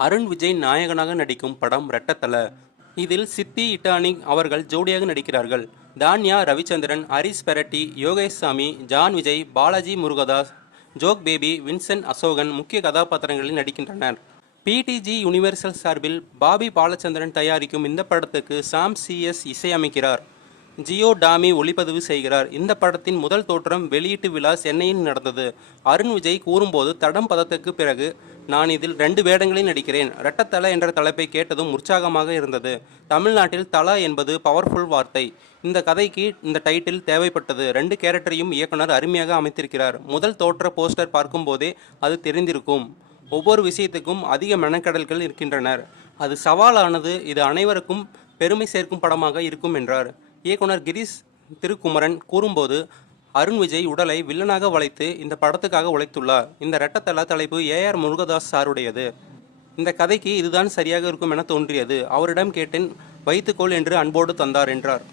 அருண் விஜய் நாயகனாக நடிக்கும் படம் ரெட்டத்தல. இதில் சித்தி இட்டானி அவர்கள் ஜோடியாக நடிக்கிறார்கள். தான்யா ரவிச்சந்திரன், ஹரிஸ் பெரட்டி, யோகேஷ் சாமி, ஜான் விஜய், பாலாஜி முருகதாஸ், ஜோக் பேபி, வின்சென்ட் அசோகன் முக்கிய கதாபாத்திரங்களில் நடிக்கின்றனர். பிடிஜி யூனிவர்சல் சார்பில் பாபி பாலச்சந்திரன் தயாரிக்கும் இந்த படத்துக்கு சாம் சிஎஸ் இசையமைக்கிறார். ஜியோ டாமி ஒளிப்பதிவு செய்கிறார். இந்த படத்தின் முதல் தோற்றம் வெளியீட்டு விழா சென்னையில் நடந்தது. அருண் விஜய் கூறும்போது, தடம் பதத்துக்கு பிறகு நான் இதில் 2 வேடங்களில் நடிக்கிறேன். ரெட்டத்தல என்ற தலைப்பை கேட்டதும் உற்சாகமாக இருந்தது. தமிழ்நாட்டில் தல என்பது பவர்ஃபுல் வார்த்தை. இந்த கதைக்கு இந்த டைட்டில் தேவைப்பட்டது. 2 கேரக்டரையும் இயக்குனர் அருமையாக அமைத்திருக்கிறார். முதல் தோற்ற போஸ்டர் பார்க்கும்போதே அது தெரிந்திருக்கும். ஒவ்வொரு விஷயத்துக்கும் அதிக மெனக்கடல்கள் இருக்கின்றனர். அது சவாலானது. இது அனைவருக்கும் பெருமை சேர்க்கும் படமாக இருக்கும் என்றார். இயக்குனர் கிரீஷ் திருக்குமரன் கூறும்போது, அருண் விஜய் உடலை வில்லனாக வளைத்து இந்த படத்துக்காக உழைத்துள்ளார். இந்த ரெட்டத்தல தலைப்பு ஏஆர் முருகதாஸ் சாருடையது. இந்த கதைக்கு இதுதான் சரியாக இருக்கும் என தோன்றியது. அவரிடம் கேட்டேன், வைத்துக்கோள் என்று அன்போடு தந்தார் என்றார்.